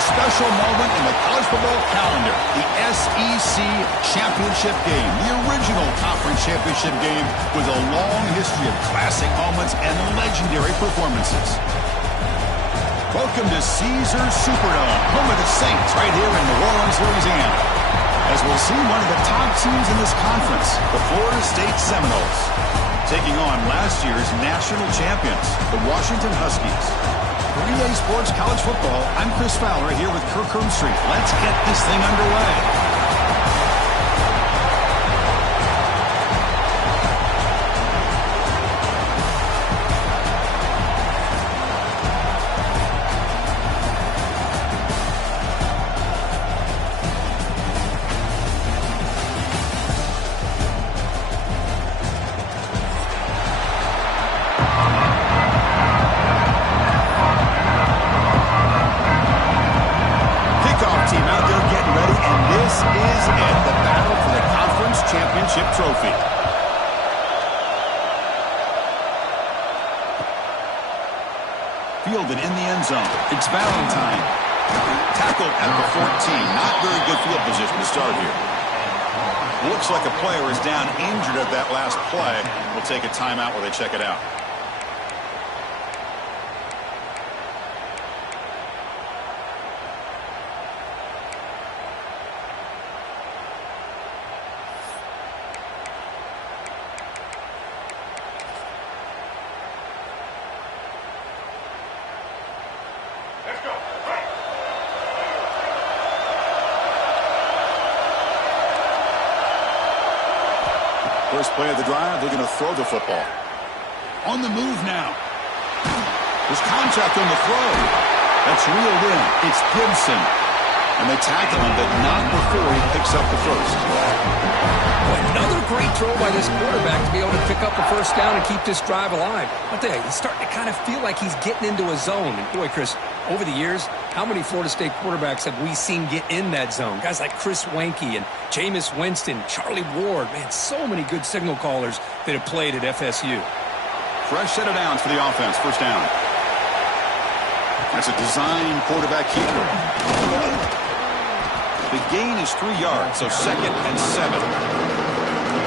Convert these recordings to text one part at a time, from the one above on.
a special moment in the college football calendar, the SEC Championship game, the original conference championship game with a long history of classic moments and legendary performances. Welcome to Caesars Superdome, home of the Saints, right here in New Orleans, Louisiana, as we'll see one of the top teams in this conference, the Florida State Seminoles, taking on last year's national champions, the Washington Huskies. For Relay Sports College Football, I'm Chris Fowler here with Kirk Herbstreit. Let's get this thing underway. Trophy. Fielded in the end zone. It's Valentine. Tackled at the 14. Not very good field position to start here. Looks like a player is down injured at that last play. We'll take a timeout while they check it out. First play of the drive, they're going to throw the football. On the move now. There's contact on the throw. That's reeled in. It's Gibson. And they tackle him, but not before he picks up the first. Another great throw by this quarterback to be able to pick up the first down and keep this drive alive. I'll tell you, he's starting to kind of feel like he's getting into a zone. And boy, Chris, over the years, how many Florida State quarterbacks have we seen get in that zone? Guys like Chris Weinke and Jameis Winston, Charlie Ward. Man, so many good signal callers that have played at FSU. Fresh set of downs for the offense. First down. That's a design quarterback keeper. The gain is 3 yards, so 2nd and 7.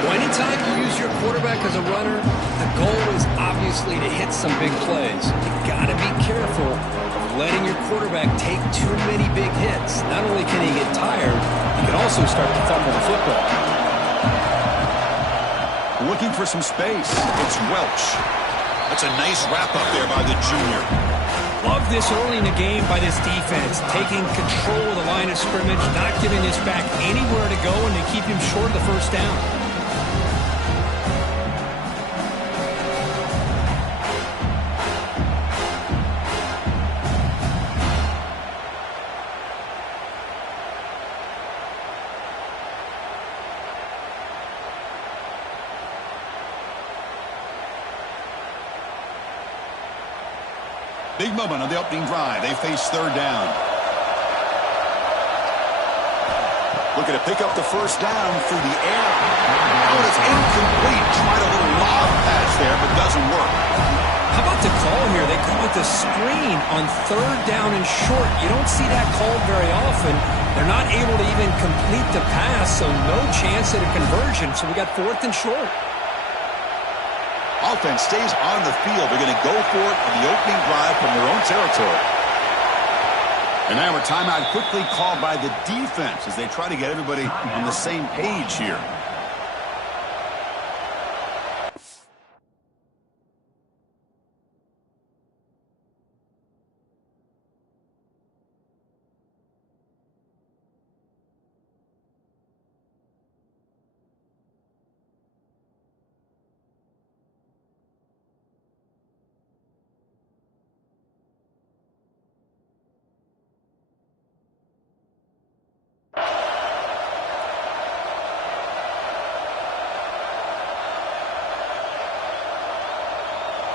Well, anytime you use your quarterback as a runner, the goal is obviously to hit some big plays. You got to be careful of letting your quarterback take too many big hits. Not only can he get tired, he can also start to fumble the football. Looking for some space. It's Welch. That's a nice wrap up there by the junior. Love this early in the game by this defense, taking control of the line of scrimmage, not giving this back anywhere to go, and to keep him short of the first down. Big moment on the opening drive. They face third down. Looking to pick up the first down through the air. Oh, it's incomplete. Tried a little lob pass there, but doesn't work. How about the call here? They call it the screen on third down and short. You don't see that called very often. They're not able to even complete the pass, so no chance at a conversion. So we got 4th and short. Offense stays on the field. They're going to go for it on the opening drive from their own territory. And now a timeout quickly called by the defense as they try to get everybody on the same page here.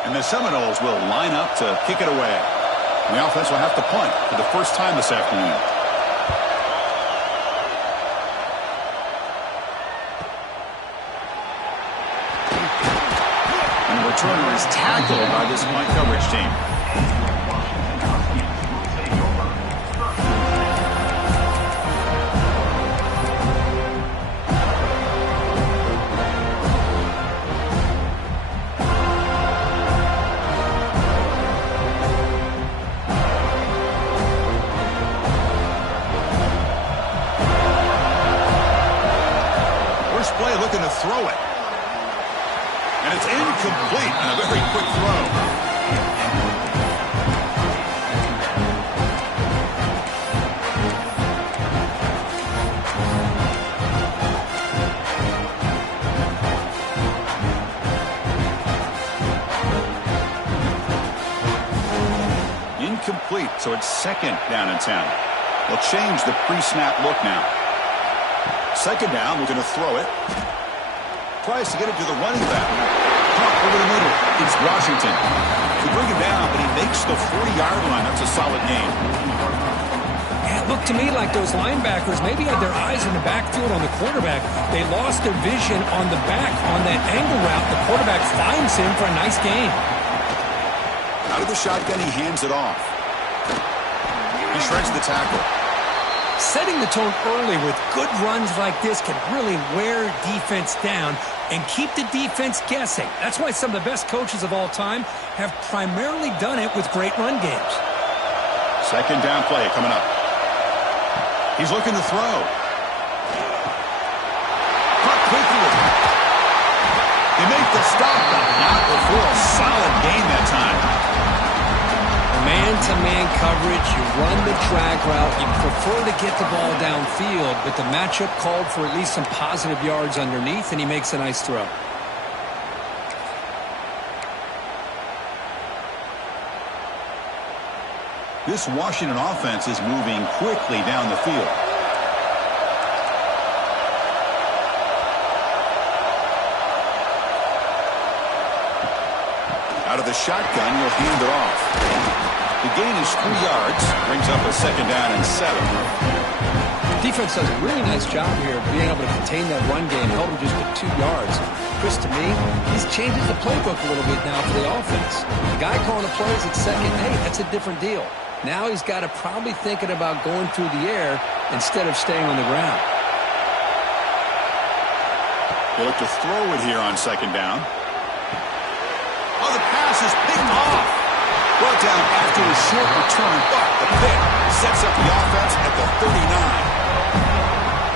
And the Seminoles will line up to kick it away. And the offense will have to punt for the first time this afternoon. And the returner is tackled by this punt coverage team. Incomplete on a very quick throw. Incomplete, so it's second down and 10. They'll change the pre-snap look now. Second down, we're going to throw it. Tries to get it to the running back. Pump over the middle. It's Washington. To bring him down, but he makes the 40-yard line. That's a solid game. Yeah, it looked to me like those linebackers maybe had their eyes in the backfield on the quarterback. They lost their vision on the back on that angle route. The quarterback finds him for a nice gain. Out of the shotgun, he hands it off. He shreds the tackle. Setting the tone early with good runs like this can really wear defense down and keep the defense guessing. That's why some of the best coaches of all time have primarily done it with great run games. Second down play coming up. He's looking to throw. Caught quickly. They make the stop, but not before a solid gain that time. Man-to-man coverage, you run the drag route, you prefer to get the ball downfield, but the matchup called for at least some positive yards underneath, and he makes a nice throw. This Washington offense is moving quickly down the field. Out of the shotgun, he'll hand it off. The gain is 3 yards, brings up a second down and 7. Defense does a really nice job here of being able to contain that run game, held him just with 2 yards. Chris, to me, he's changes the playbook a little bit now for the offense. The guy calling the plays at second, hey, that's a different deal. Now he's got to probably thinking about going through the air instead of staying on the ground. They look to throw it here on second down. Oh, the pass is picked off. Brought down after a short return, but the pick sets up the offense at the 39.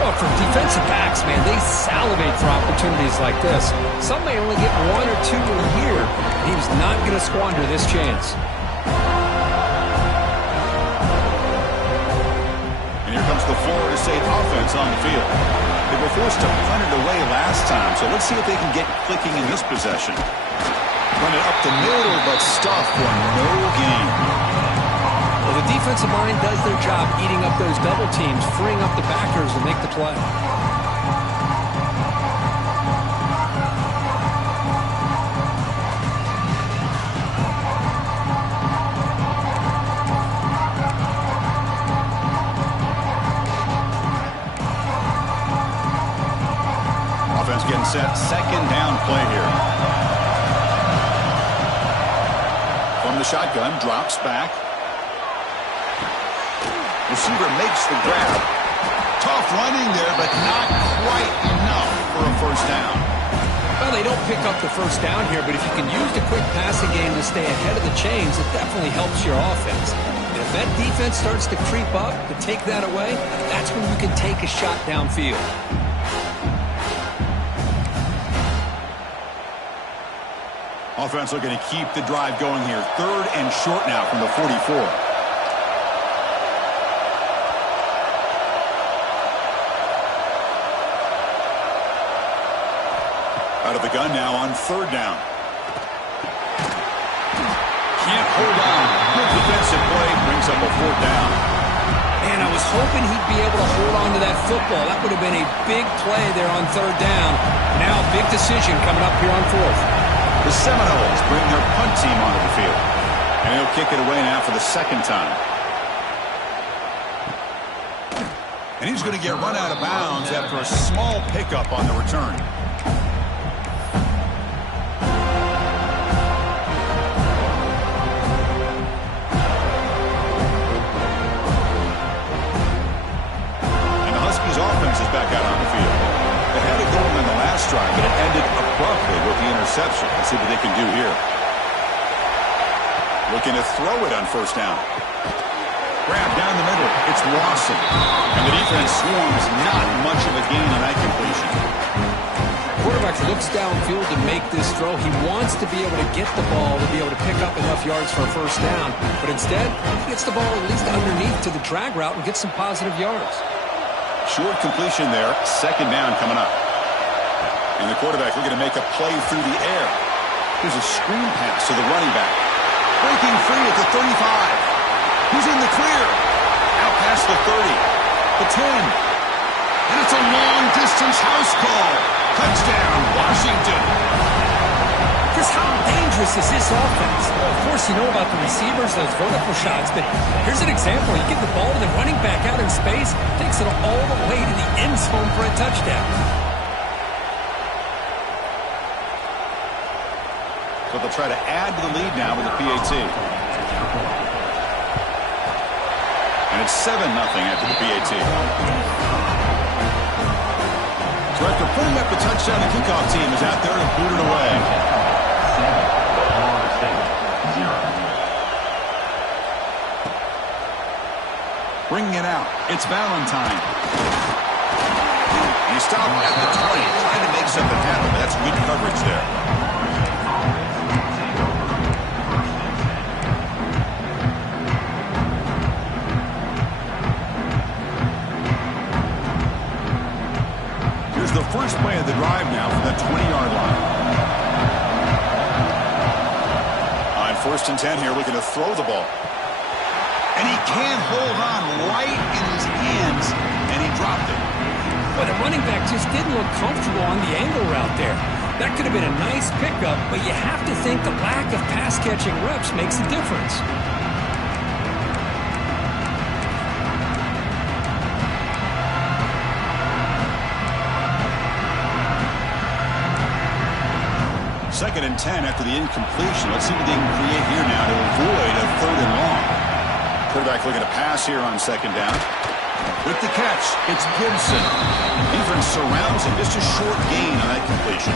Well, for defensive backs, man, they salivate for opportunities like this. Some may only get 1 or 2 a year. He's not going to squander this chance. And here comes the Florida State offense on the field. They were forced to punt it away last time, so let's see if they can get clicking in this possession. Run it up the middle, but stuff for no gain. Well, the defensive line does their job eating up those double teams, freeing up the backers to make the play. Offense getting set. Second down play here. From the shotgun, drops back. Receiver makes the grab. Tough running there, but not quite enough for a first down. Well, they don't pick up the first down here, but if you can use the quick passing game to stay ahead of the chains, it definitely helps your offense. And if that defense starts to creep up, to take that away, that's when you can take a shot downfield. Offense looking to keep the drive going here. Third and short now from the 44. Out of the gun now on third down. Can't hold on. Good defensive play. Brings up a fourth down. And I was hoping he'd be able to hold on to that football. That would have been a big play there on third down. Now a big decision coming up here on fourth. The Seminoles bring their punt team onto the field. And he'll kick it away now for the second time. And he's going to get run out of bounds after a small pickup on the return. And the Huskies offense is back out on the field. They had it going on the last drive, but it ended abruptly with the interception. Let's see what they can do here. Looking to throw it on first down. Grab down the middle. It's Lawson. And the defense swarms. Not much of a gain on that completion. quarterback looks downfield to make this throw. He wants to be able to get the ball to be able to pick up enough yards for a first down. But instead, he gets the ball at least underneath to the drag route and gets some positive yards. Short completion there. Second down coming up. And the quarterback looking to make a play through the air. Here's a screen pass to the running back. Breaking free at the 35. He's in the clear. Out past the 30. The 10. And it's a long-distance house call. Touchdown, Washington. Chris, how dangerous is this offense? Well, of course, you know about the receivers, those vertical shots, but here's an example. You get the ball to the running back out in space, takes it all the way to the end zone for a touchdown. So they'll try to add to the lead now with the PAT. And it's 7-0 after the PAT. So after putting up the touchdown, the kickoff team is out there and booted away. Bringing it out. It's Valentine. He stopped at the 20, trying to make something happen. That's good coverage there. The first play of the drive now from the 20-yard line. On 1st and 10 here, looking to throw the ball. And he can't hold on right in his hands, and he dropped it. Well, the running back just didn't look comfortable on the angle route there. That could have been a nice pickup, but you have to think the lack of pass-catching reps makes a difference. Second and 10 after the incompletion. Let's see what they can create here now to avoid a 3rd and long. Quarterback looking to pass here on 2nd down. With the catch, it's Gibson. Defense surrounds him. Just a short gain on that completion.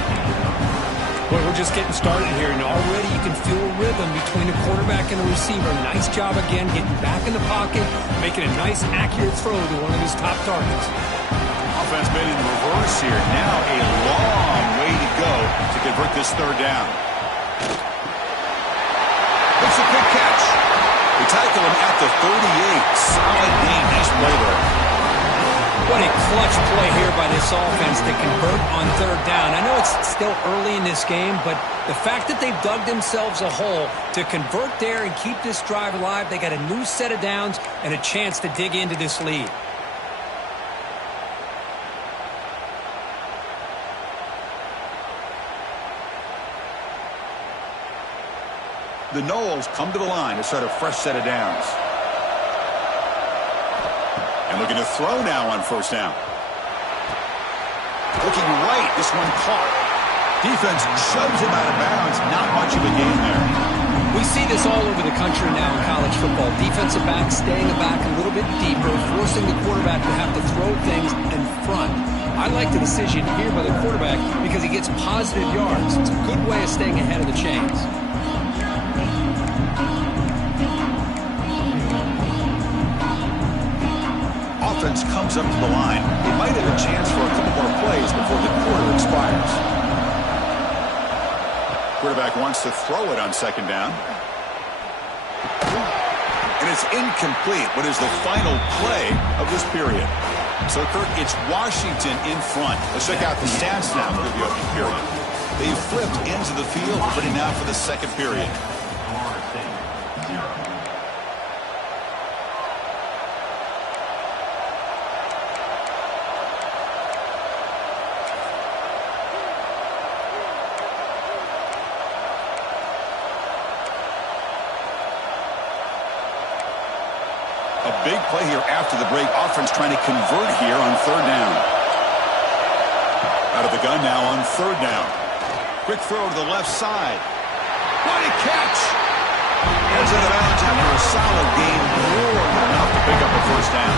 Well, we're just getting started here, and already you can feel a rhythm between the quarterback and the receiver. Nice job again getting back in the pocket, making a nice, accurate throw to one of his top targets. Offense been in reverse here. Now a long way to go to convert this 3rd down. It's a quick catch. They tackle him at the 38. Solid gain. Nice play there. What a clutch play here by this offense to convert on 3rd down. I know it's still early in this game, but the fact that they've dug themselves a hole to convert there and keep this drive alive, they got a new set of downs and a chance to dig into this lead. The Knowles come to the line to start a fresh set of downs. And looking to throw now on 1st down. Looking right, this one caught. Defense shoves him out of bounds. Not much of a gain there. We see this all over the country now in college football. Defensive backs staying back a little bit deeper, forcing the quarterback to have to throw things in front. I like the decision here by the quarterback because he gets positive yards. It's a good way of staying ahead of the chains. Offense comes up to the line. They might have a chance for a couple more plays before the quarter expires. Quarterback wants to throw it on 2nd down. And it's incomplete. What is the final play of this period? So, Kirk, it's Washington in front. Let's check out the stats now for the opening period. They flipped into the field, ready now for the 2nd period. A big play here after the break. Offense trying to convert here on 3rd down. Out of the gun now on 3rd down. Quick throw to the left side. What a catch! Heads out of bounds after a solid game. More than enough to pick up a 1st down.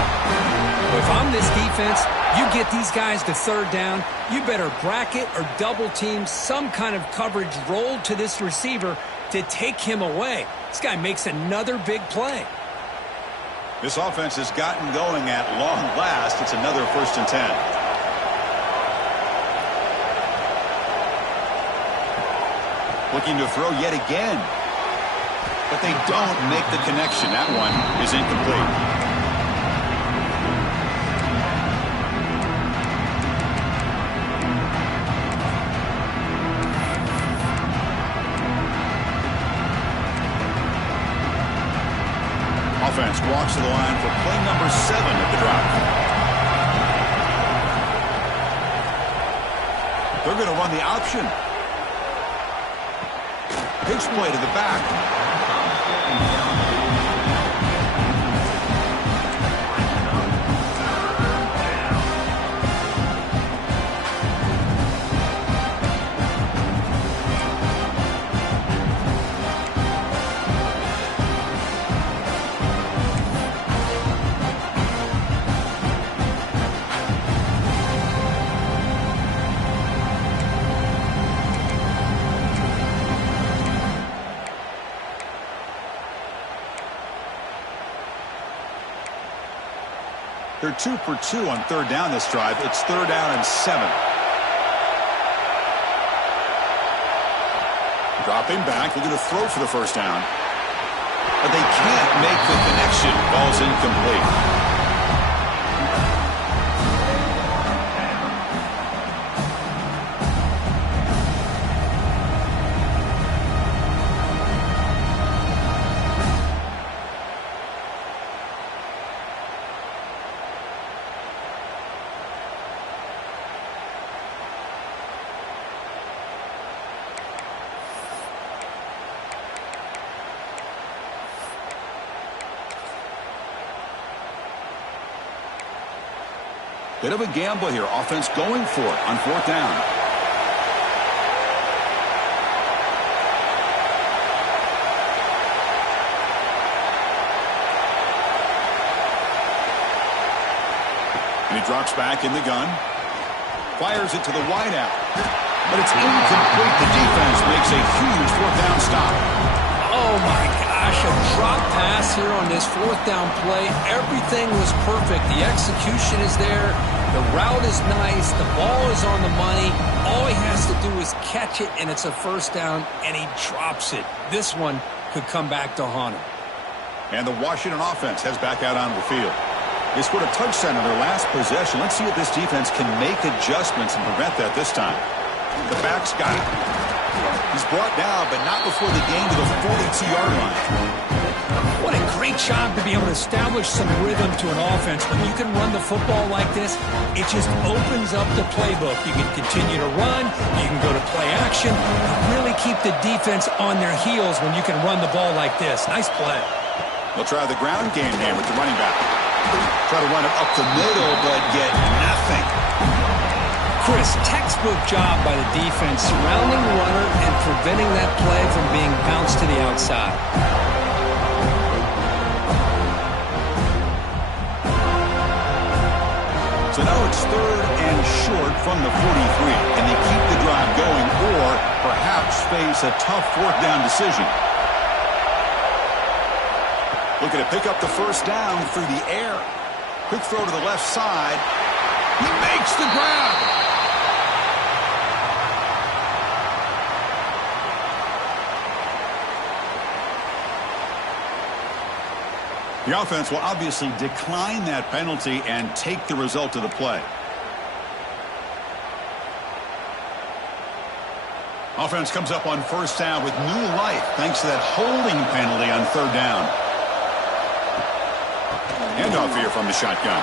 Well, if I'm this defense, you get these guys to 3rd down, you better bracket or double team some kind of coverage rolled to this receiver to take him away. This guy makes another big play. This offense has gotten going at long last. It's another 1st and 10. Looking to throw yet again. But they don't make the connection. That one is incomplete. Offense walks to the line for play number 7 at the drive. They're going to run the option. Pitch play to the back. They're 2 for 2 on third down this drive. It's 3rd down and 7. Dropping back, looking to throw for the first down. But they can't make the connection. Ball's incomplete. Bit of a gamble here. Offense going for it on 4th down. And he drops back in the gun. Fires it to the wideout. But it's incomplete. The defense makes a huge 4th down stop. Oh, my gosh, a drop pass here on this 4th down play. Everything was perfect. The execution is there. The route is nice. The ball is on the money. All he has to do is catch it, and it's a 1st down, and he drops it. This one could come back to haunt him. And the Washington offense heads back out on the field. They scored a touchdown in their last possession. Let's see if this defense can make adjustments and prevent that this time. The back's got it. He's brought down, but not before the gain to the 42-yard line. What a great job to be able to establish some rhythm to an offense. When you can run the football like this, it just opens up the playbook. You can continue to run. You can go to play action. Really keep the defense on their heels when you can run the ball like this. Nice play. They'll try the ground game here with the running back. Try to run it up the middle, but get nothing. Chris, textbook job by the defense surrounding the runner and preventing that play from being bounced to the outside. So now it's 3rd and short from the 43. Can they keep the drive going or perhaps face a tough 4th down decision? Looking to pick up the 1st down through the air. Quick throw to the left side. He makes the grab. The offense will obviously decline that penalty and take the result of the play. Offense comes up on 1st down with new life thanks to that holding penalty on 3rd down. Handoff here from the shotgun.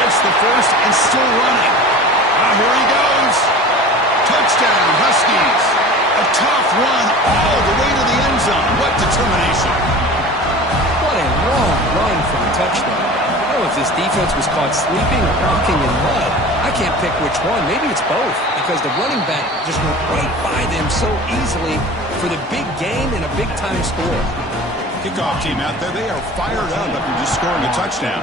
Gets the first and still running. Here he goes. Touchdown, Huskies. A tough run all the way to the end zone. What determination. What a long run for a touchdown. I don't know if this defense was caught sleeping or walking in mud. I can't pick which one. Maybe it's both because the running back just went right by them so easily for the big gain and a big-time score. Kickoff team out there. They are fired up after just scoring a touchdown.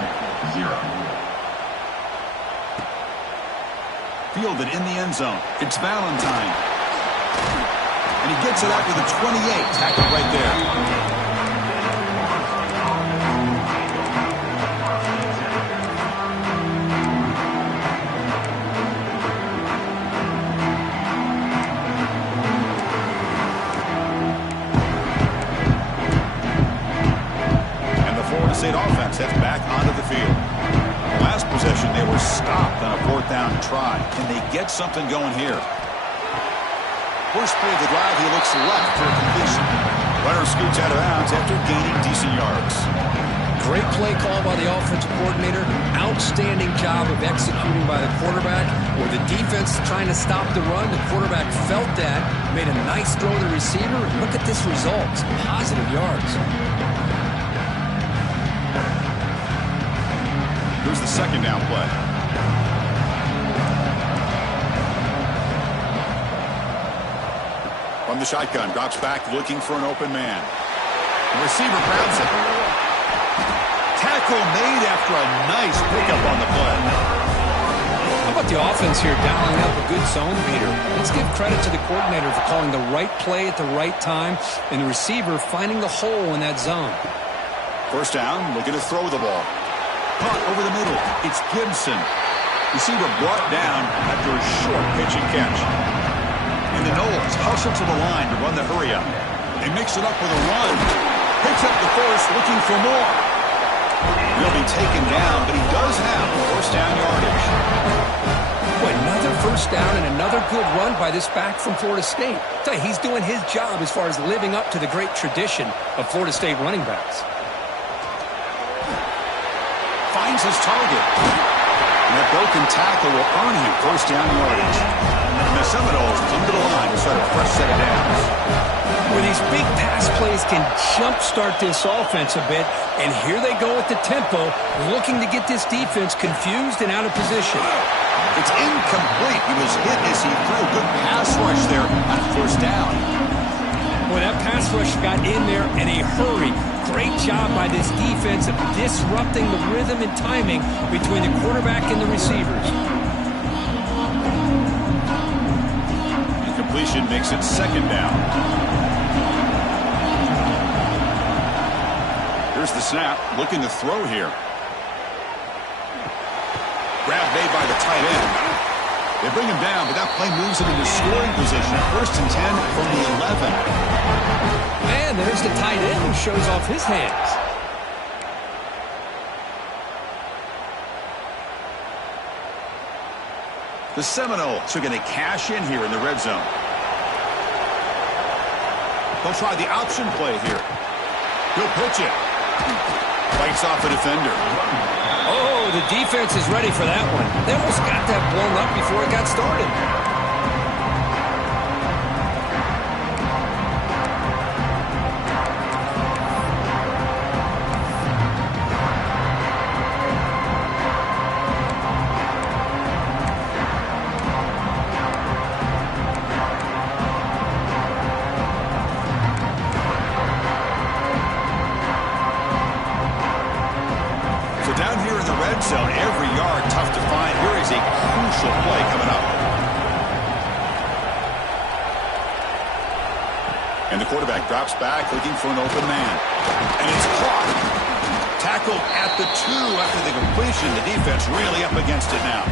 Fielded in the end zone. It's Valentine. And he gets it out to the 28. Tackled right there. State offense heads back onto the field. Last possession, they were stopped on a 4th down try. Can they get something going here? First play of the drive, he looks left for a completion. Runner scoots out of bounds after gaining decent yards. Great play call by the offensive coordinator. Outstanding job of executing by the quarterback. Where the defense trying to stop the run, the quarterback felt that, made a nice throw to the receiver. And look at this result. Positive yards. Here's the 2nd down play. From the shotgun, drops back looking for an open man. The receiver grabs it. Tackle made after a nice pickup on the play. How about the offense here dialing up a good zone beater? Let's give credit to the coordinator for calling the right play at the right time and the receiver finding the hole in that zone. First down, looking to throw the ball. Caught over the middle. It's Gibson. Receiver brought down after a short pitch and catch. And the Knowles hustle to the line to run the hurry up. They mix it up with a run. Picks up the first, looking for more. He'll be taken down, but he does have first down yardage. Boy, another first down and another good run by this back from Florida State. I tell you, he's doing his job as far as living up to the great tradition of Florida State running backs. Finds his target. And that broken tackle will earn him first down yardage. And the Seminoles come to the line to start a fresh set of downs. Where these big pass plays can jumpstart this offense a bit, and here they go at the tempo, looking to get this defense confused and out of position. It's incomplete. He was hit as he threw a good pass rush there on 1st down. Boy, that pass rush got in there in a hurry. Great job by this defense of disrupting the rhythm and timing between the quarterback and the receivers. Incompletion makes it 2nd down. Here's the snap, looking to throw here. Grab made by the tight end. They bring him down, but that play moves him into scoring position. 1st and 10 from the 11. Man, there's the tight end who shows off his hands. The Seminoles are going to cash in here in the red zone. They'll try the option play here. He'll pitch it. Fights off a defender. Oh, the defense is ready for that one. They almost got that blown up before it got started. Zone, every yard tough to find. Here is a crucial play coming up. And the quarterback drops back looking for an open man. And it's caught. Tackled at the 2 after the completion. The defense really up against it now.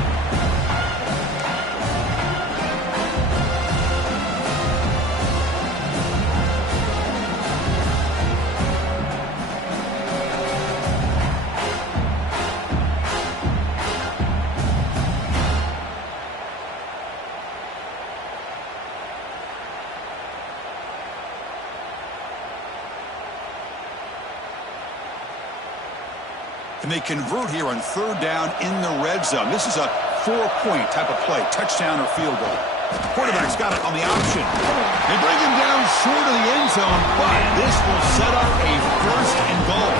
And they convert here on 3rd down in the red zone. This is a 4-point type of play, touchdown or field goal. Quarterback's got it on the option. They bring him down short of the end zone, but this will set up a 1st and goal.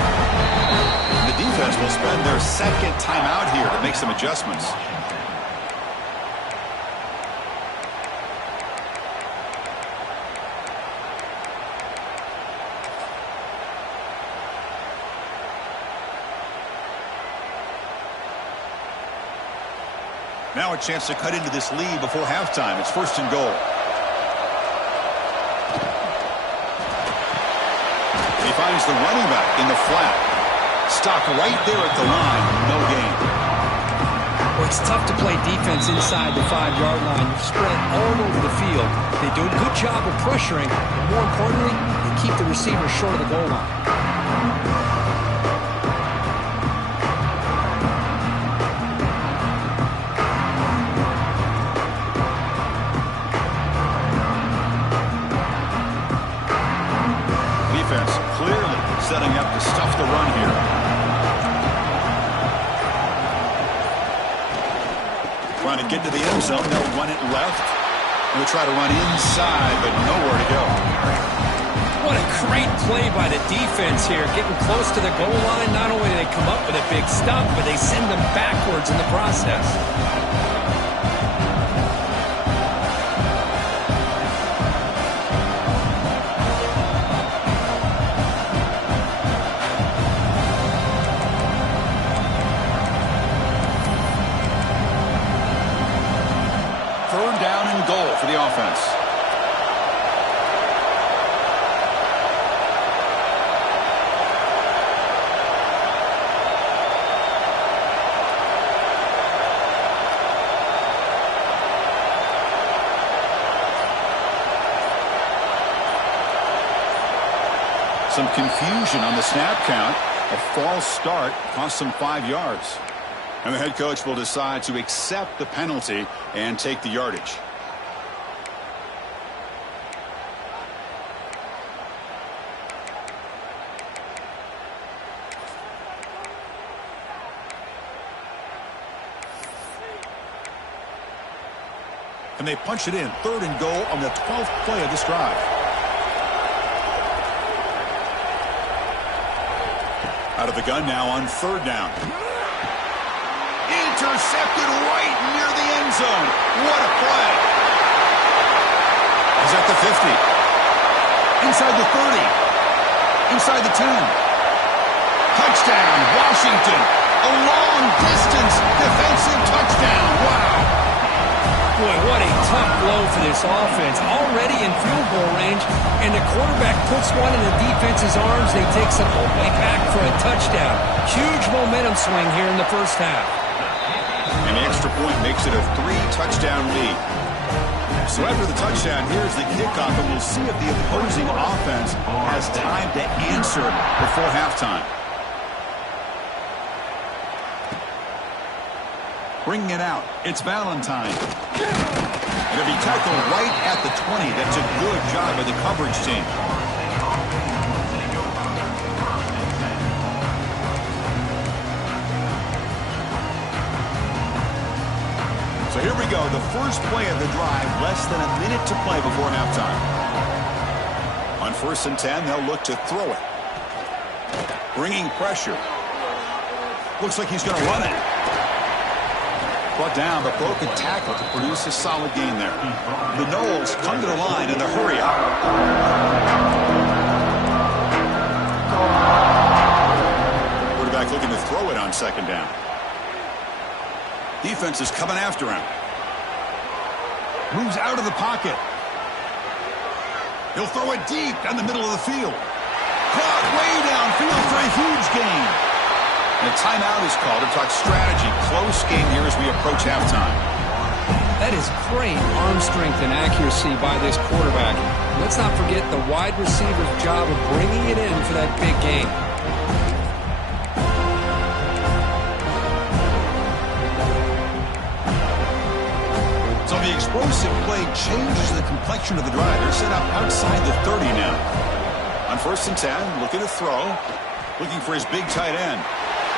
And the defense will spend their 2nd timeout here to make some adjustments. Now a chance to cut into this lead before halftime. It's 1st and goal. He finds the running back in the flat. Stopped right there at the line. No gain. Well, it's tough to play defense inside the 5-yard line. You're spread all over the field. They do a good job of pressuring. And more importantly, they keep the receiver short of the goal line. clearly setting up to stuff the run here. Trying to get to the end zone. They'll run it left. They'll try to run inside, but nowhere to go. What a great play by the defense here. Getting close to the goal line. Not only do they come up with a big stop, but they send them backwards in the process. Third down and goal for the offense. Some confusion on the snap count. A false start cost them 5 yards. And the head coach will decide to accept the penalty and take the yardage. And they punch it in. Third and goal on the 12th play of this drive. Out of the gun now on third down. Intercepted right near the end zone. What a play. He's at the 50. Inside the 30. Inside the 10. Touchdown, Washington. A long distance defensive touchdown. Wow. Boy, what a tough blow for this offense. Already in field goal range, and the quarterback puts one in the defense's arms. They take it all the way back for a touchdown. Huge momentum swing here in the first half. And the extra point makes it a 3-touchdown lead. So after the touchdown, here's the kickoff, and we'll see if the opposing offense has time to answer before halftime. Bringing it out, it's Valentine. And it'll be tackled right at the 20. That's a good job by the coverage team. So here we go, the first play of the drive, less than a minute to play before halftime. On 1st and 10, they'll look to throw it. Bringing pressure. Looks like he's going to run it. Brought down, but broken tackle to produce a solid gain there. The Knowles come to the line in the hurry up. Quarterback looking to throw it on 2nd down. Defense is coming after him. Moves out of the pocket. He'll throw it deep down the middle of the field. Caught way downfield for a huge gain. And a timeout is called to talk strategy. Close game here as we approach halftime. That is great arm strength and accuracy by this quarterback. Let's not forget the wide receiver's job of bringing it in for that big game. So the explosive play changes the complexion of the drive. They're set up outside the 30 now. On 1st and 10, looking to throw. Looking for his big tight end.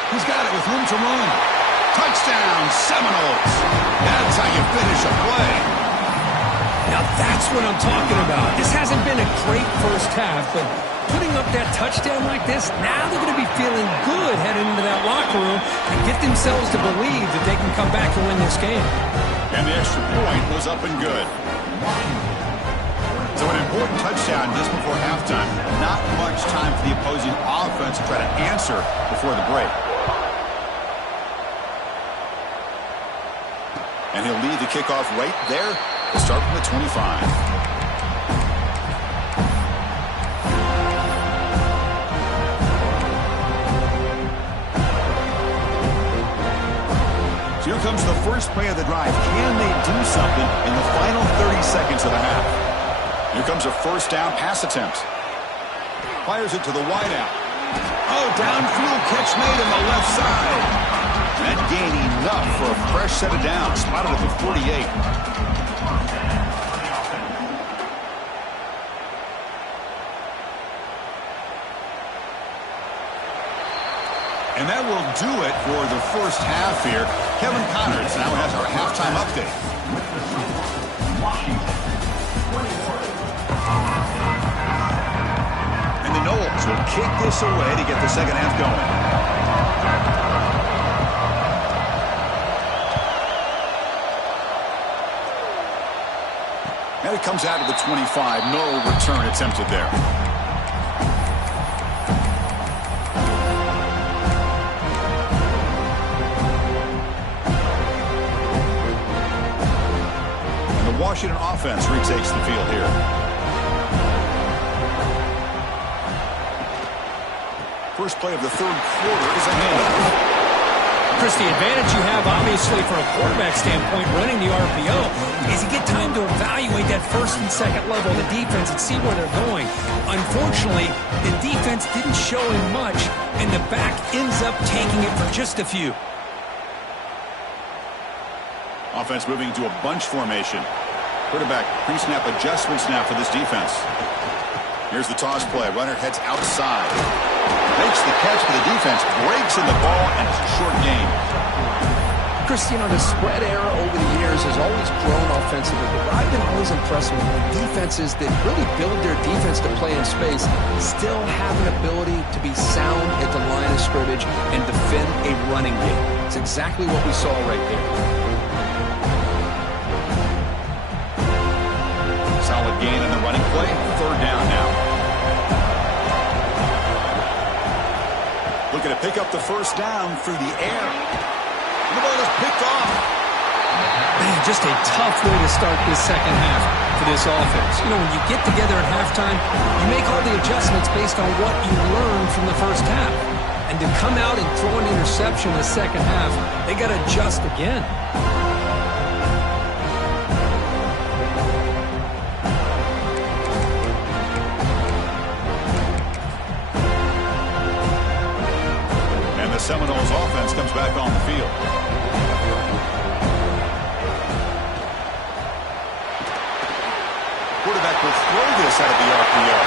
He's got it with room to run. Touchdown, Seminoles. That's how you finish a play. Now that's what I'm talking about. This hasn't been a great first half, but putting up that touchdown like this, now they're going to be feeling good heading into that locker room and get themselves to believe that they can come back and win this game. And the extra point was up and good. So an important touchdown just before halftime. Not much time for the opposing offense to try to answer before the break. And he'll lead the kickoff right there to start from the 25. So here comes the first play of the drive. Can they do something in the final 30 seconds of the half? Here comes a 1st down pass attempt. Fires it to the wideout. Oh, downfield catch made on the left side. That gain enough for a fresh set of downs. Spotted at the 48. And that will do it for the first half here. Kevin Connors now has our halftime update. And the Noles will kick this away to get the second half going. And it comes out of the 25. No return attempted there. And the Washington offense retakes the field here. First play of the third quarter is a handoff. Chris, the advantage you have, obviously, from a quarterback standpoint, running the RPO, is you get time to evaluate that first and second level of the defense and see where they're going. Unfortunately, the defense didn't show him much, and the back ends up taking it for just a few. Offense moving to a bunch formation. Quarterback pre-snap adjustment snap for this defense. Here's the toss play. Runner heads outside. Makes the catch for the defense. Breaks in the ball, and it's a short gain. Chris, the spread era over the years has always grown offensively, but I've been always impressed with defenses that really build their defense to play in space, still have an ability to be sound at the line of scrimmage and defend a running game. It's exactly what we saw right there. Solid gain on the running play. Third down now. Looking to pick up the first down through the air. And the ball is picked off. Man, just a tough way to start this second half for this offense. You know, when you get together at halftime, you make all the adjustments based on what you learned from the first half. And to come out and throw an interception in the second half, they got to adjust again. Seminoles offense comes back on the field. Quarterback will throw this out of the RPO.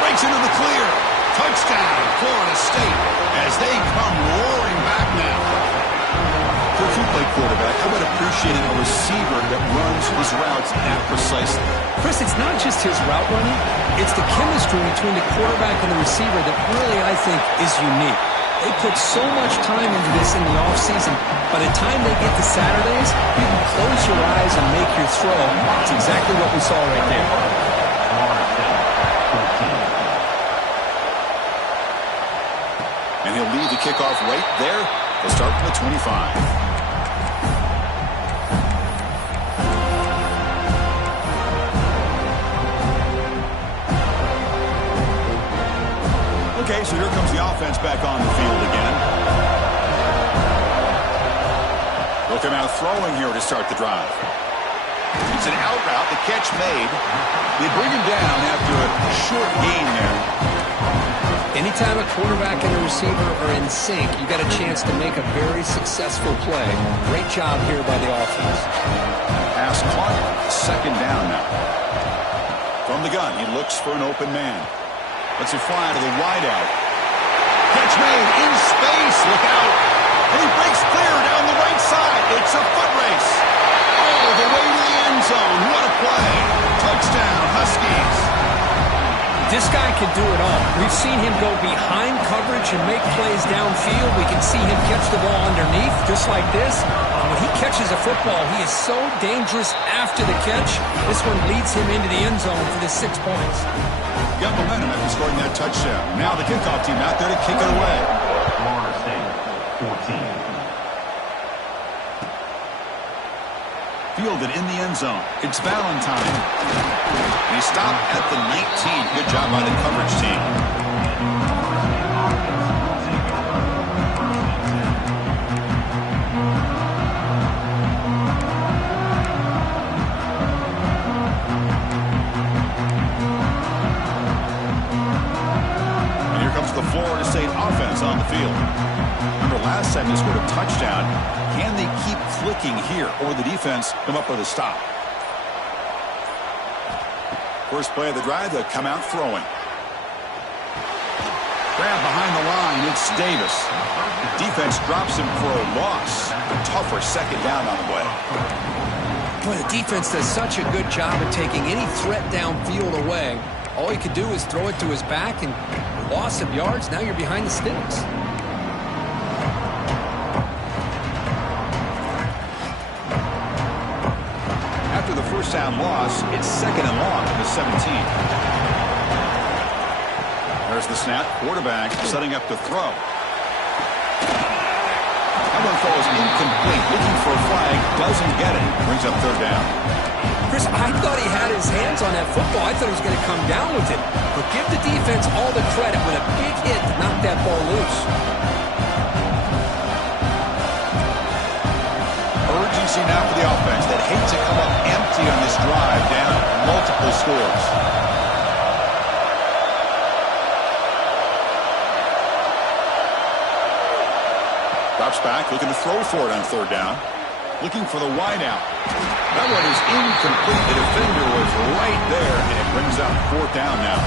Breaks into the clear. Touchdown, Florida State, as they come roaring back now. Coach, you play quarterback. How about appreciating a receiver that runs his routes that precisely? Chris, it's not just his route running. It's the chemistry between the quarterback and the receiver that really, I think, is unique. They put so much time into this in the offseason. By the time they get to Saturdays, you can close your eyes and make your throw. It's exactly what we saw right there. And he'll lead the kickoff right there. They'll start from the 25. Okay, so here comes the offense back on the field again. They'll come out throwing here to start the drive. It's an out route, the catch made. They bring him down after a short gain there. Anytime a quarterback and a receiver are in sync, you got a chance to make a very successful play. Great job here by the offense. Pass clock, second down now. From the gun, he looks for an open man. Lets it fly to the wideout. Catch made in space. Look out. And he breaks clear down the right side. It's a foot race. All the way to the end zone. What a play. Touchdown, Huskies. This guy can do it all. We've seen him go behind coverage and make plays downfield. We can see him catch the ball underneath, just like this. When he catches a football, he is so dangerous after the catch. This one leads him into the end zone for the 6 points. Got momentum after scoring that touchdown. Now the kickoff team out there to kick it away. Florida State, 14. Fielded in the end zone. It's Valentine. He stopped at the 19. Good job by the coverage team. The Florida State offense on the field. Remember last time they scored a touchdown. Can they keep clicking here, or the defense come up with a stop? First play of the drive, they'll come out throwing. Grab behind the line, It's Davis. Defense drops him for a loss. A tougher second down on the way. Boy, the defense does such a good job of taking any threat downfield away. All he could do is throw it to his back, and loss of yards, now you're behind the sticks. After the first down loss, it's second and long at the 17. There's the snap. Quarterback setting up to throw. That one throw is incomplete. Looking for a flag. Doesn't get it. Brings up third down. Chris, I thought he had his hands on that football. I thought he was going to come down with it. But give the defense all the credit with a big hit to knock that ball loose. Urgency now for the offense that hates to come up empty on this drive, down multiple scores. Drops back, looking to throw for it on third down. Looking for the wide out. That one is incomplete. The defender was right there, and it brings up fourth down now.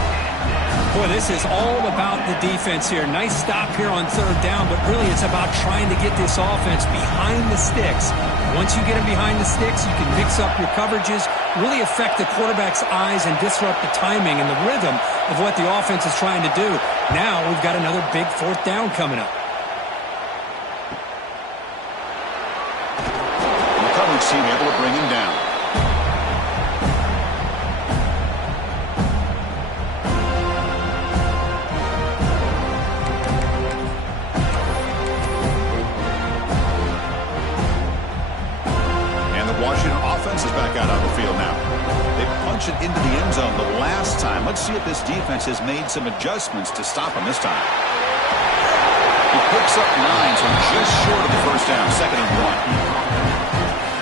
Boy, this is all about the defense here. Nice stop here on third down, but really it's about trying to get this offense behind the sticks. Once you get them behind the sticks, you can mix up your coverages, really affect the quarterback's eyes and disrupt the timing and the rhythm of what the offense is trying to do. Now we've got another big fourth down coming up. The coverage team able to bring him down. Is back out on the field now. They punch it into the end zone the last time. Let's see if this defense has made some adjustments to stop him this time. He picks up 9, so just short of the first down, second and 1.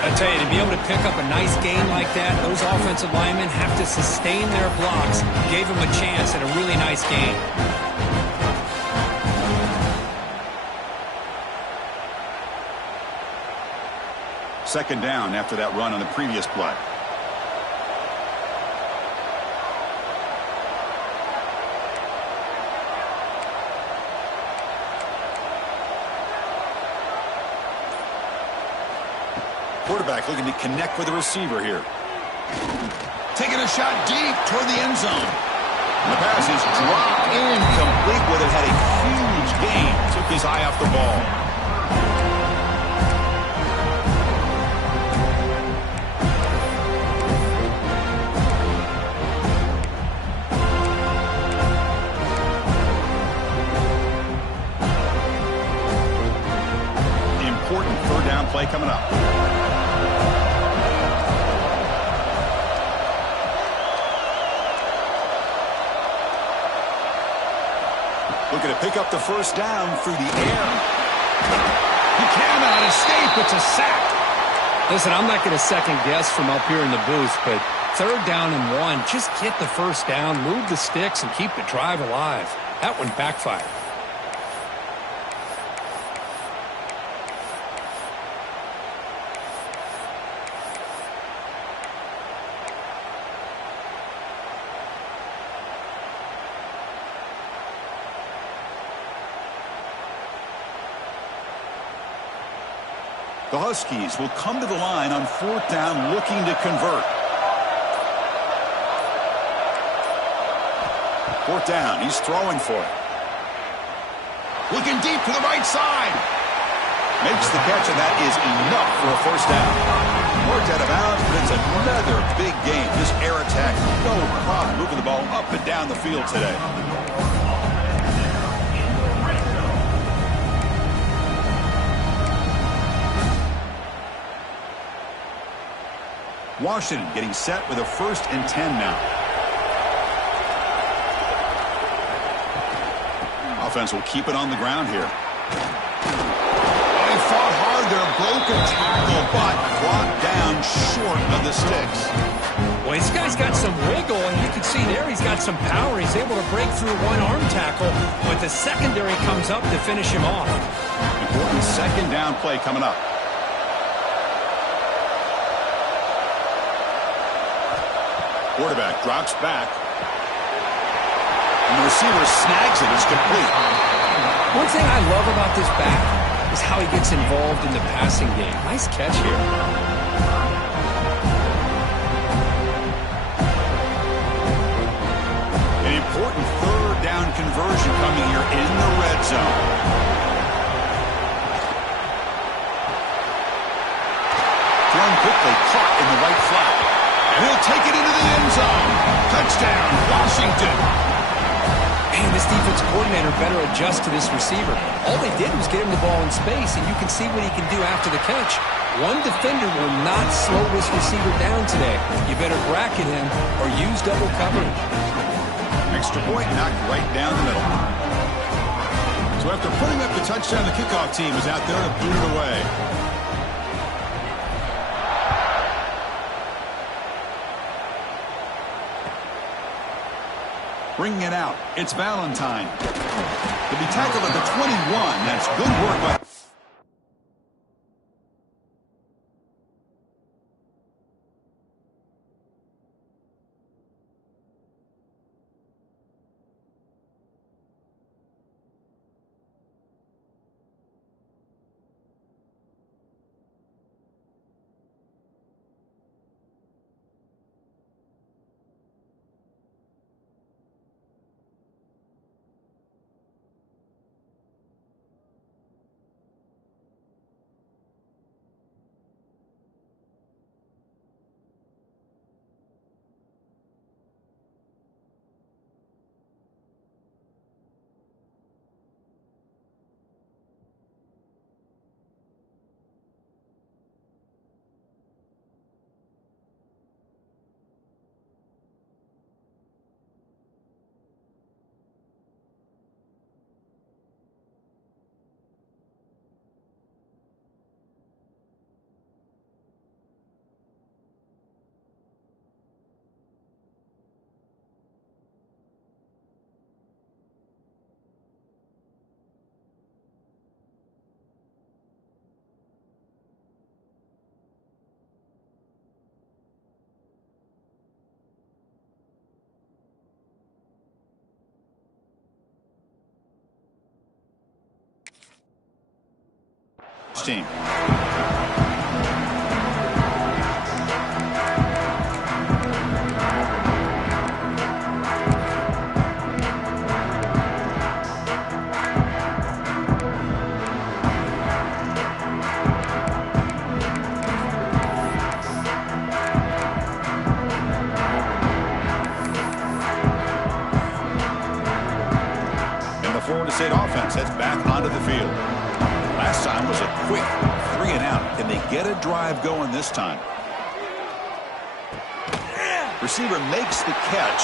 I tell you, to be able to pick up a nice gain like that, those offensive linemen have to sustain their blocks. Gave him a chance at a really nice gain. Second down after that run on the previous play. Quarterback looking to connect with the receiver here. Taking a shot deep toward the end zone. And the pass is dropped incomplete with it. Had a huge gain. Took his eye off the ball. Play coming up. Looking to pick up the first down through the air. He cannot escape. It's a sack. Listen, I'm not going to second guess from up here in the booth, but third down and 1, just get the first down, move the sticks, and keep the drive alive. That one backfired. The Huskies will come to the line on fourth down looking to convert. Fourth down, he's throwing for it. Looking deep to the right side. Makes the catch, and that is enough for a first down. Worked out of bounds, but it's another big game. This air attack, no problem moving the ball up and down the field today. Washington getting set with a 1st and 10 now. Offense will keep it on the ground here. They fought hard there, broke a tackle, but brought down short of the sticks. Well, this guy's got some wiggle, and you can see there he's got some power. He's able to break through one arm tackle, but the secondary comes up to finish him off. Important second down play coming up. Quarterback drops back. And the receiver snags it. It's complete. One thing I love about this back is how he gets involved in the passing game. Nice catch here. An important third down conversion coming here in the red zone. Thrown quickly, caught in the right flat. And he'll take it into the end zone. Touchdown, Washington. Man, this defense coordinator better adjust to this receiver. All they did was get him the ball in space, and you can see what he can do after the catch. One defender will not slow this receiver down today. You better bracket him or use double coverage. Extra point knocked right down the middle. So after putting up the touchdown, the kickoff team is out there to boot it away. Bringing it out, it's Valentine. To be tackled at the 21, that's good work by... team. And the Florida State offense heads back onto the field. Last time was a quick 3 and out. Can they get a drive going this time? Receiver makes the catch.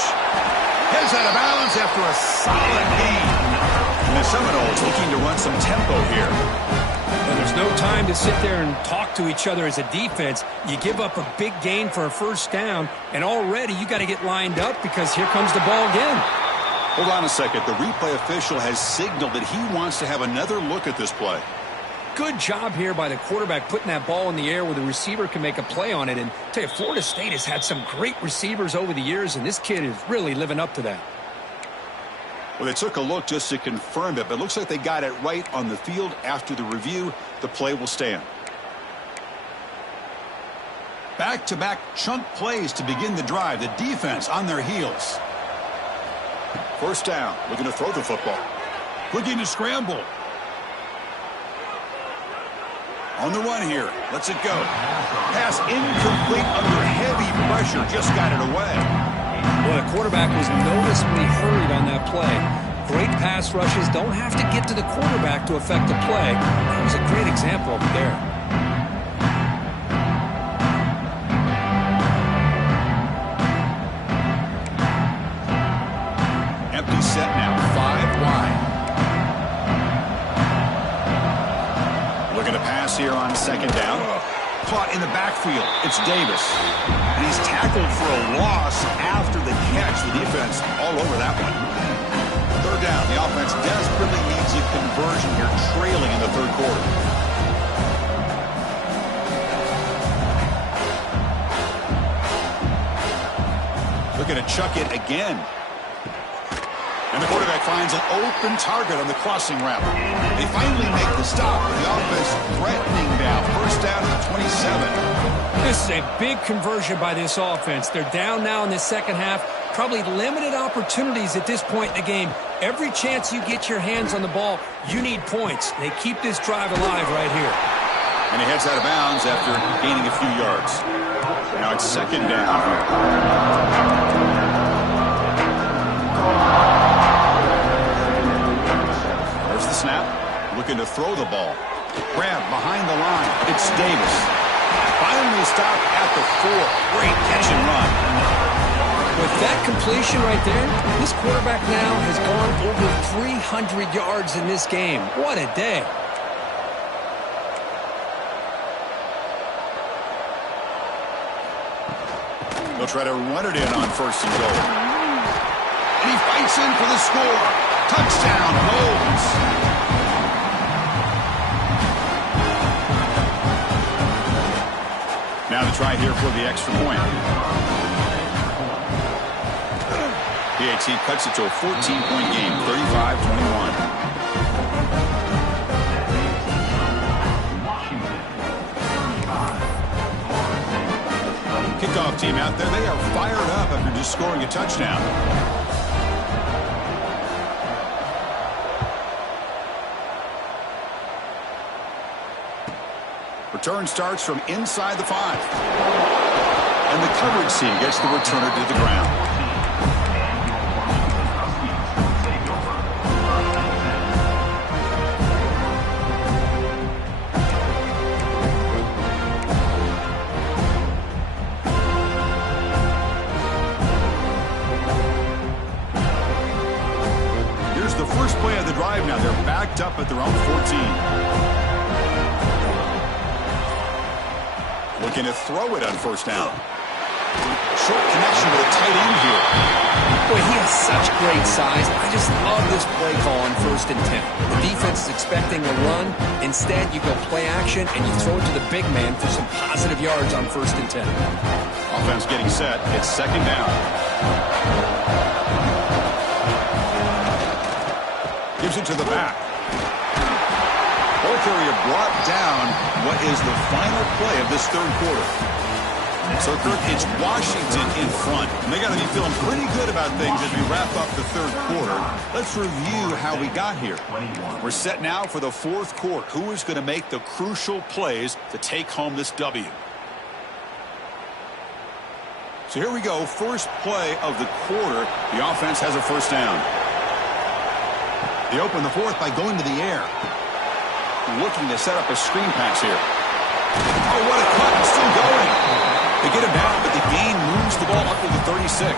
Heads out of bounds after a solid gain. And the Seminoles looking to run some tempo here. Well, there's no time to sit there and talk to each other as a defense. You give up a big gain for a first down, and already you got to get lined up because here comes the ball again. Hold on a second. The replay official has signaled that he wants to have another look at this play. Good job here by the quarterback putting that ball in the air where the receiver can make a play on it. And I tell you, Florida State has had some great receivers over the years, and this kid is really living up to that. Well, they took a look just to confirm it, but it looks like they got it right on the field. After the review, the play will stand. Back-to-back chunk plays to begin the drive. The defense on their heels. First down, looking to throw the football. Looking to scramble. On the run here. Lets it go. Pass incomplete under heavy pressure. Just got it away. Well, the quarterback was noticeably hurried on that play. Great pass rushes don't have to get to the quarterback to affect the play. That was a great example of it there. Empty set now. 5 wide. Looking to pass here on second down. Caught in the backfield. It's Davis. And he's tackled for a loss after the catch. The defense all over that one. Third down. The offense desperately needs a conversion here, trailing in the third quarter. Looking to chuck it again. And the quarterback finds an open target on the crossing route. They finally make the stop, but the offense threatening now. First down at the 27. This is a big conversion by this offense. They're down now in the second half. Probably limited opportunities at this point in the game. Every chance you get your hands on the ball, you need points. They keep this drive alive right here. And he heads out of bounds after gaining a few yards. Now it's second down. There's the snap. Looking to throw the ball. Grab behind the line. It's Davis. Finally stopped at the 4. Great catch and run. With that completion right there, this quarterback now has gone over 300 yards in this game. What a day. They'll try to run it in on first and goal. And he fights in for the score. Touchdown, Wolves. Now to try here for the extra point. PAT cuts it to a 14-point game, 35-21. Kickoff team out there. They are fired up after just scoring a touchdown. Return starts from inside the 5. And the coverage team gets the returner to the ground. First play of the drive now. They're backed up at their own 14. Looking to throw it on first down. Short connection with a tight end here. Boy, he has such great size. I just love this play call on 1st and 10. The defense is expecting a run. Instead, you go play action and you throw it to the big man for some positive yards on 1st and 10. Offense getting set. It's second down. Gives it to the back. Ball carrier brought down what is the final play of this third quarter. So, Kurt, it's Washington in front. And they got to be feeling pretty good about things as we wrap up the third quarter. Let's review how we got here. We're set now for the fourth quarter. Who is going to make the crucial plays to take home this W? So here we go. First play of the quarter. The offense has a first down. They open the fourth by going to the air. Looking to set up a screen pass here. Oh, what a cut. It's still going. They get him down, but the gain moves the ball up to the 36.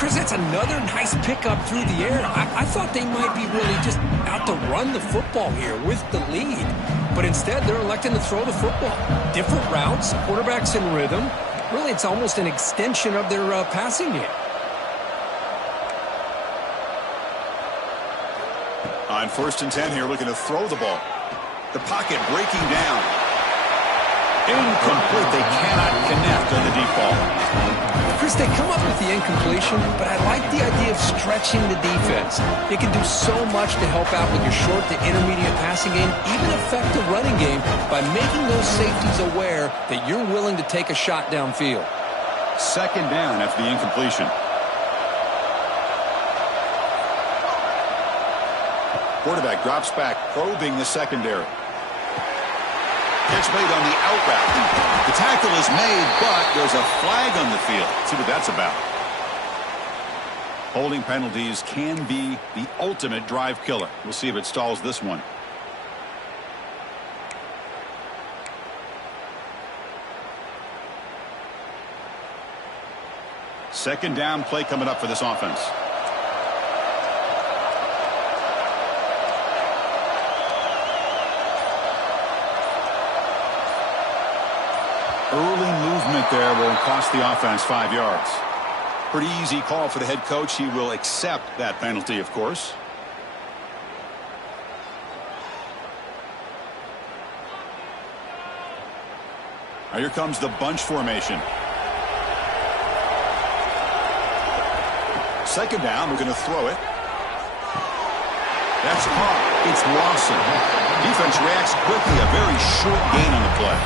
Chris, that's another nice pickup through the air. I thought they might be really just out to run the football here with the lead. But instead, they're electing to throw the football. Different routes, quarterbacks in rhythm. Really, it's almost an extension of their passing game. On 1st and 10 here, looking to throw the ball. The pocket breaking down. Incomplete. They cannot connect on the deep ball. Chris, they come up with the incompletion, but I like the idea of stretching the defense. It can do so much to help out with your short to intermediate passing game, even affect the running game by making those safeties aware that you're willing to take a shot downfield. Second down after the incompletion. Quarterback drops back, probing the secondary. Catch made on the out route. The tackle is made, but there's a flag on the field. Let's see what that's about. Holding penalties can be the ultimate drive killer. We'll see if it stalls this one. Second down play coming up for this offense. Early movement there will cost the offense 5 yards. Pretty easy call for the head coach. He will accept that penalty, of course. Now here comes the bunch formation. Second down, we're going to throw it. That's caught. It's Lawson. Defense reacts quickly. A very short gain on the play.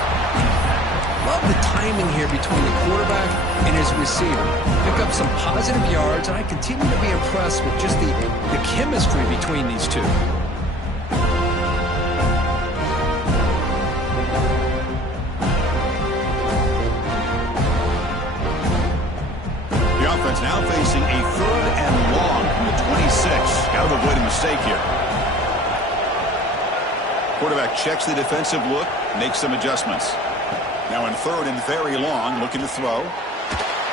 Love the timing here between the quarterback and his receiver. Pick up some positive yards, and I continue to be impressed with just the chemistry between these two. The offense now facing a 3rd and long from the 26. Got to avoid a mistake here. Quarterback checks the defensive look, makes some adjustments. Now in 3rd and very long, looking to throw.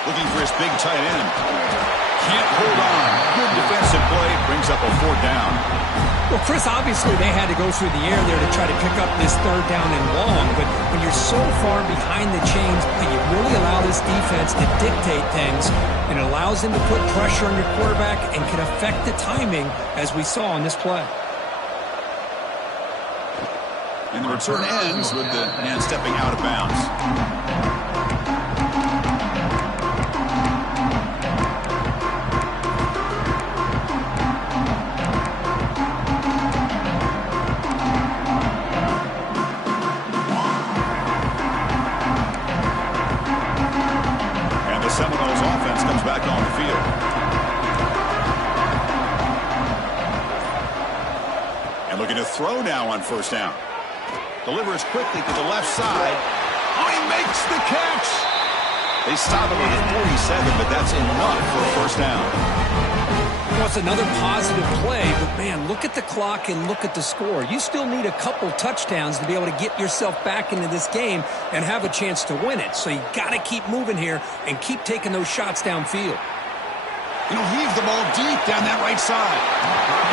Looking for his big tight end. Can't hold on. Good defensive play. Brings up a 4th down. Well, Chris, obviously they had to go through the air there to try to pick up this 3rd down and long. But when you're so far behind the chains, you really allow this defense to dictate things. And it allows them to put pressure on your quarterback and can affect the timing, as we saw on this play. And the return ends with the man stepping out of bounds. And the Seminoles offense comes back on the field. And looking to throw now on 1st down. Delivers quickly to the left side. Oh, he makes the catch. They stop him at the 47, but that's enough for a 1st down. Well, it's another positive play, but, man, look at the clock and look at the score. You still need a couple touchdowns to be able to get yourself back into this game and have a chance to win it. So you got to keep moving here and keep taking those shots downfield. You know, heaves the ball deep down that right side.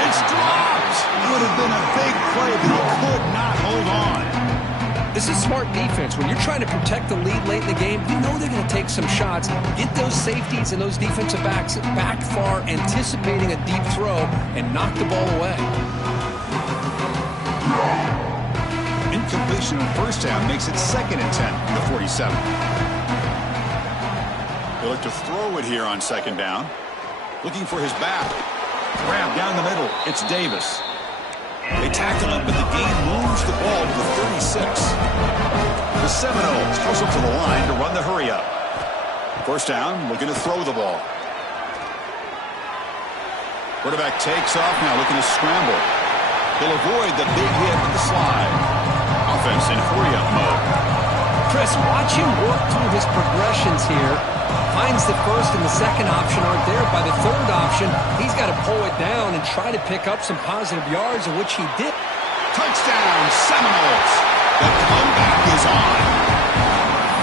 It's dropped. It would have been a big play, but he could not hold on. This is smart defense. When you're trying to protect the lead late in the game, you know they're going to take some shots. Get those safeties and those defensive backs back far, anticipating a deep throw, and knock the ball away. Incompletion on 1st down makes it 2nd and 10 from the 47. They look to throw it here on 2nd down. Looking for his back. Grab down the middle. It's Davis. They tackle him, but the game moves the ball to the 36. The Seminoles hustle to the line to run the hurry up. 1st down, looking to throw the ball. Quarterback takes off now, looking to scramble. He'll avoid the big hit with the slide. Offense in hurry-up mode. Chris, watch him work through his progressions here. Finds the 1st and the 2nd option aren't there. By the 3rd option, he's got to pull it down and try to pick up some positive yards, of which he did. Touchdown, Seminoles. The comeback is on.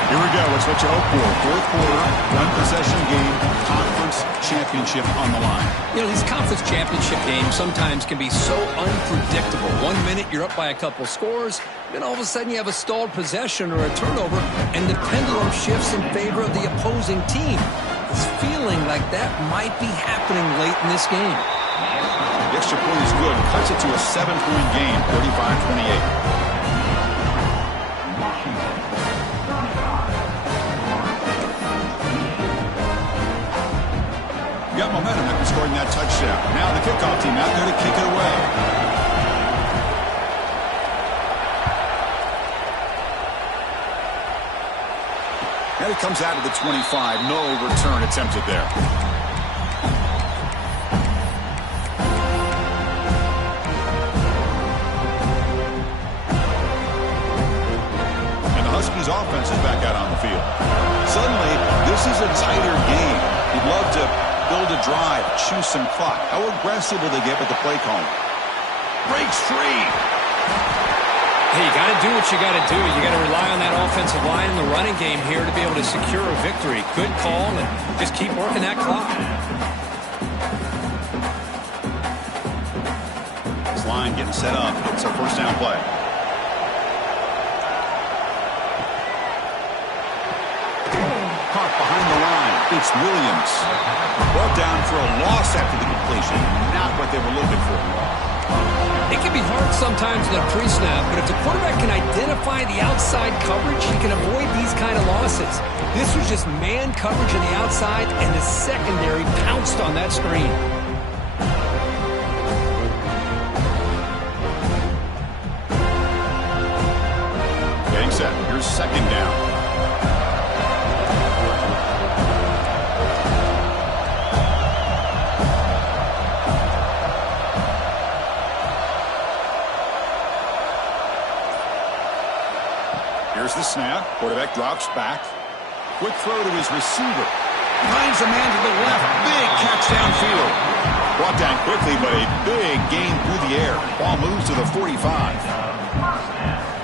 Here we go. It's what you hope for. 4th quarter, 1-possession game, conference championship on the line. You know, these conference championship games sometimes can be so unpredictable. 1 minute you're up by a couple scores, then all of a sudden you have a stalled possession or a turnover, and the pendulum shifts in favor of the opposing team. It's feeling like that might be happening late in this game. The extra point is good. Cuts it to a 7-point game, 35-28. Got momentum after scoring that touchdown. Now the kickoff team out there to kick it away. And it comes out of the 25. No return attempted there. And the Huskies offense is back out on the field. Suddenly, this is a tighter game. You'd love to build a drive, choose some clock. How aggressive will they get with the play calling? Breaks free. Hey, you got to do what you got to do. You got to rely on that offensive line and the running game here to be able to secure a victory. Good call, and just keep working that clock. This line getting set up. It's a 1st down play. Caught behind the line. It's Williams. Brought down for a loss after the completion. Not what they were looking for. It can be hard sometimes in a pre-snap, but if the quarterback can identify the outside coverage, he can avoid these kind of losses. This was just man coverage on the outside, and the secondary pounced on that screen. Here's second down. Here's the snap. Quarterback drops back. Quick throw to his receiver. Finds a man to the left. Big catch downfield. Brought down quickly, but a big gain through the air. Ball moves to the 45.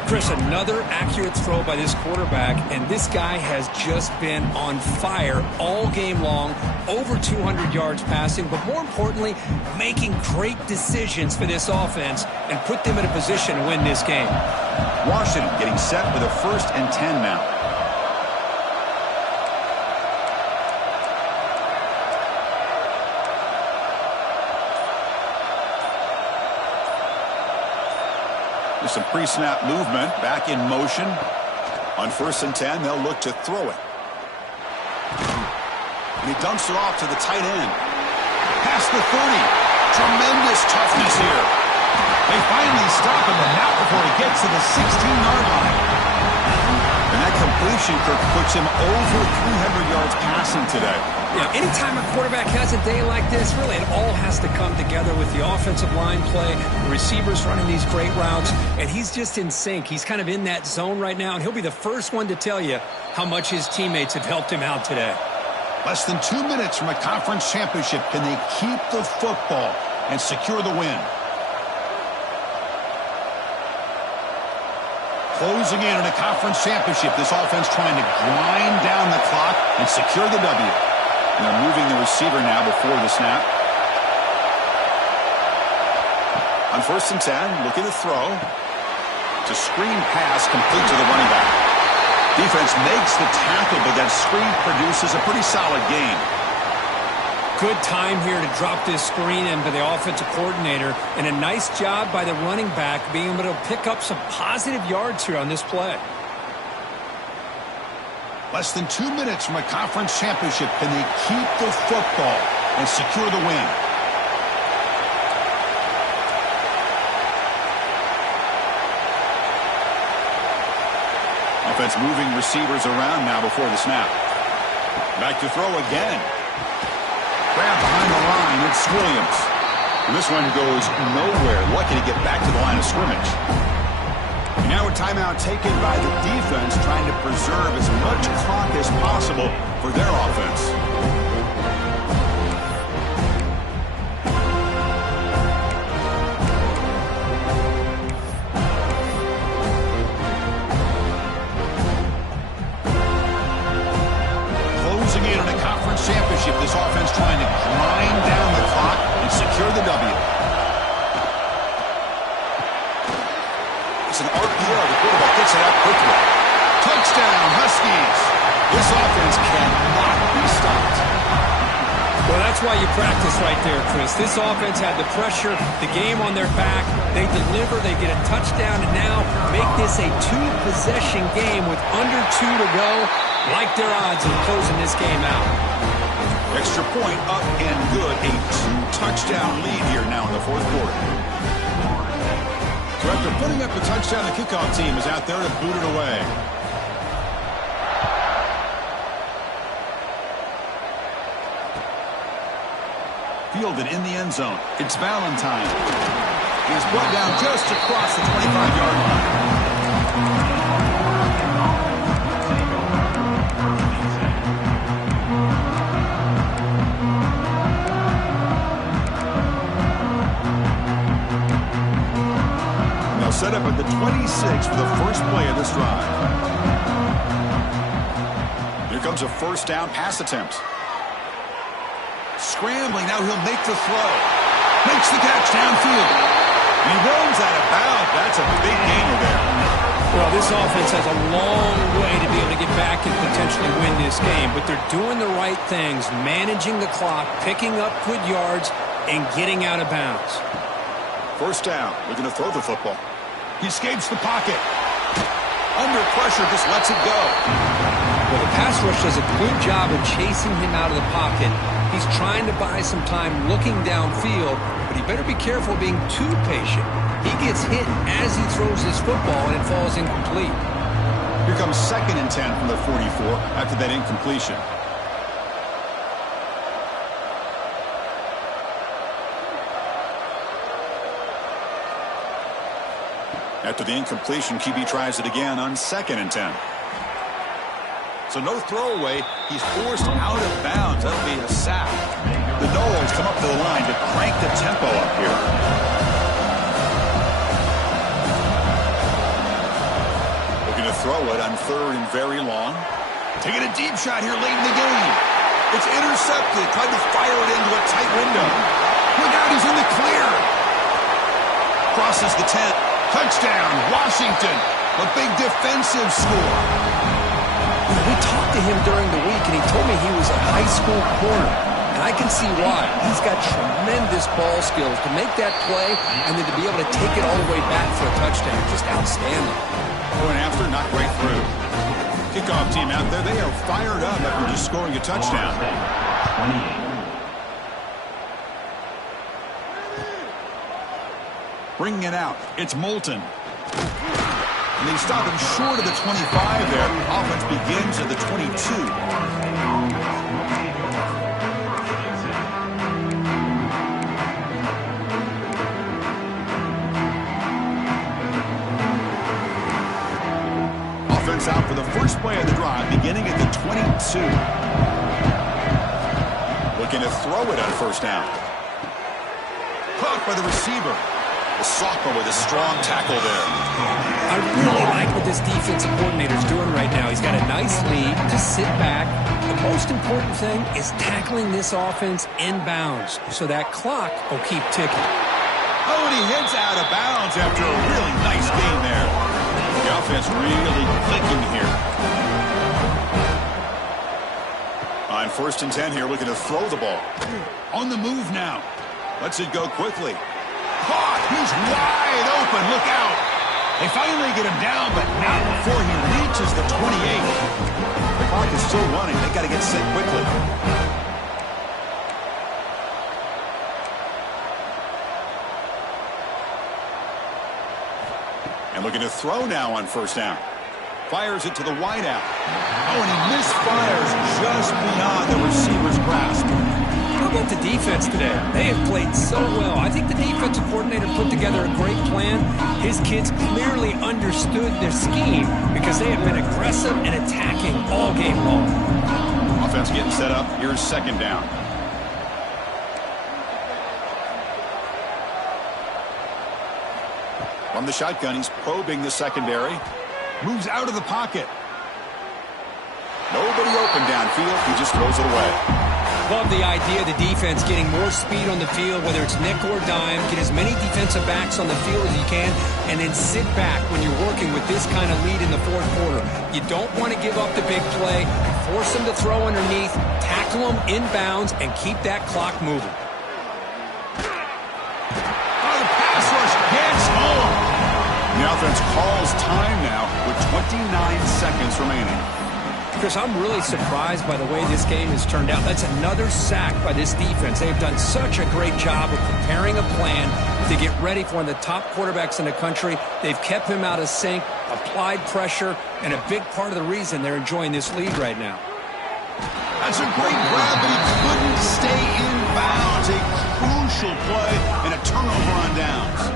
Chris, another accurate throw by this quarterback, and this guy has just been on fire all game long, over 200 yards passing, but more importantly, making great decisions for this offense and put them in a position to win this game. Washington getting set with a 1st and 10 now. There's some pre-snap movement, back in motion. On 1st and 10, they'll look to throw it. And he dumps it off to the tight end. Past the 30. Tremendous toughness here. They finally stop him, but not before he gets to the 16-yard line. And that completion, Kirk, puts him over 300 yards passing today. Yeah, anytime a quarterback has a day like this, really it all has to come together with the offensive line play, the receivers running these great routes, and he's just in sync. He's kind of in that zone right now, and he'll be the first one to tell you how much his teammates have helped him out today. Less than 2 minutes from a conference championship. Can they keep the football and secure the win? Closing in on a conference championship, this offense trying to grind down the clock and secure the W. And they're moving the receiver now before the snap. On 1st and 10, looking to throw. It's a screen pass complete to the running back. Defense makes the tackle, but that screen produces a pretty solid gain. Good time here to drop this screen into the offensive coordinator, and a nice job by the running back being able to pick up some positive yards here on this play. Less than 2 minutes from a conference championship. Can they keep the football and secure the win? Offense moving receivers around now before the snap. Back to throw again. Grab behind the line, it's Williams. And this one goes nowhere. Lucky to get back to the line of scrimmage. And now a timeout taken by the defense, trying to preserve as much clock as possible for their offense. Championship, this offense trying to grind down the clock and secure the W. It's an RPO. The quarterback gets it up quickly. Touchdown, Huskies. This offense cannot be stopped. Well, that's why you practice right there, Chris. This offense had the pressure, the game on their back. They deliver, they get a touchdown, and now make this a 2-possession game with under 2 to go. Like their odds of closing this game out. Extra point up and good. A 2-touchdown lead here now in the 4th quarter. So after putting up a touchdown, the kickoff team is out there to boot it away. Fielded in the end zone. It's Valentine. He's brought down just across the 25-yard line. Set up at the 26 for the first play of this drive. Here comes a 1st down pass attempt. Scrambling, now he'll make the throw. Makes the catch downfield. And he runs out of bounds. That's a big gainer there. Well, this offense has a long way to be able to get back and potentially win this game, but they're doing the right things, managing the clock, picking up good yards, and getting out of bounds. 1st down, looking to throw the football. He escapes the pocket. Under pressure, just lets it go. Well, the pass rush does a good job of chasing him out of the pocket. He's trying to buy some time looking downfield, but he better be careful being too patient. He gets hit as he throws his football, and it falls incomplete. Here comes 2nd and 10 from the 44 after that incompletion. After the incompletion, QB tries it again on 2nd and 10. So no throwaway. He's forced out of bounds. That'll be a sack. The Noles come up to the line to crank the tempo up here. Looking to throw it on 3rd and very long. Taking a deep shot here late in the game. It's intercepted. Tried to fire it into a tight window. Look out, he's in the clear. Crosses the 10. Touchdown, Washington. A big defensive score. We talked to him during the week, and he told me he was a high school corner. And I can see why. He's got tremendous ball skills to make that play and then to be able to take it all the way back for a touchdown. Just outstanding. Going after, not right through. Kickoff team out there, they are fired up after just scoring a touchdown. 28. Bringing it out, it's Moulton. And they stop him short of the 25 there. Offense begins at the 22. Offense out for the first play of the drive, beginning at the 22. Looking to throw it on 1st down. Caught by the receiver. The sophomore with a strong tackle there. I really like what this defensive coordinator is doing right now. He's got a nice lead. Just sit back. The most important thing is tackling this offense inbounds so that clock will keep ticking. Oh, and he hits out of bounds after a really nice game there. The offense really clicking here. On 1st and 10 here, looking to throw the ball. On the move now. Lets it go quickly. Caught. He's wide open. Look out. They finally get him down, but not before he reaches the 28. The clock is still running. They got to get set quickly. And looking to throw now on 1st down. Fires it to the wideout. Oh, and he misfires just beyond the receiver's grasp. How about the defense today? They have played so well. I think the defensive coordinator put together a great plan. His kids clearly understood their scheme because they have been aggressive and attacking all game long. Offense getting set up. Here's 2nd down. From the shotgun, he's probing the secondary. Moves out of the pocket. Nobody open downfield. He just throws it away. Love the idea of the defense getting more speed on the field, whether it's nickel or dime. Get as many defensive backs on the field as you can, and then sit back when you're working with this kind of lead in the 4th quarter. You don't want to give up the big play. Force them to throw underneath, tackle them inbounds, and keep that clock moving. Oh, the pass rush gets home. The offense calls time now with 29 seconds remaining. Chris, I'm really surprised by the way this game has turned out. That's another sack by this defense. They've done such a great job of preparing a plan to get ready for one of the top quarterbacks in the country. They've kept him out of sync, applied pressure, and a big part of the reason they're enjoying this lead right now. That's a great grab, but he couldn't stay in bounds. A crucial play and a turnover on downs.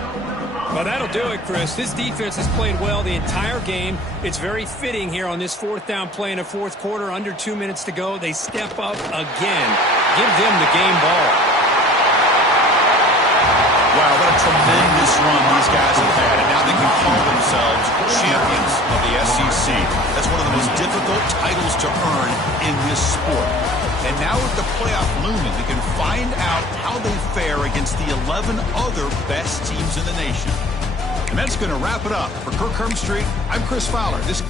Well, that'll do it, Chris. This defense has played well the entire game. It's very fitting here on this 4th down play in the 4th quarter. Under 2 minutes to go, they step up again. Give them the game ball. Wow, what a tremendous run these guys have had. And now they can call themselves champions of the SEC. That's one of the most difficult titles to earn in this sport. And now with the playoff looming, we can find out how they fare against the 11 other best teams in the nation. And that's going to wrap it up. For Kirk Hermstreet, I'm Chris Fowler. This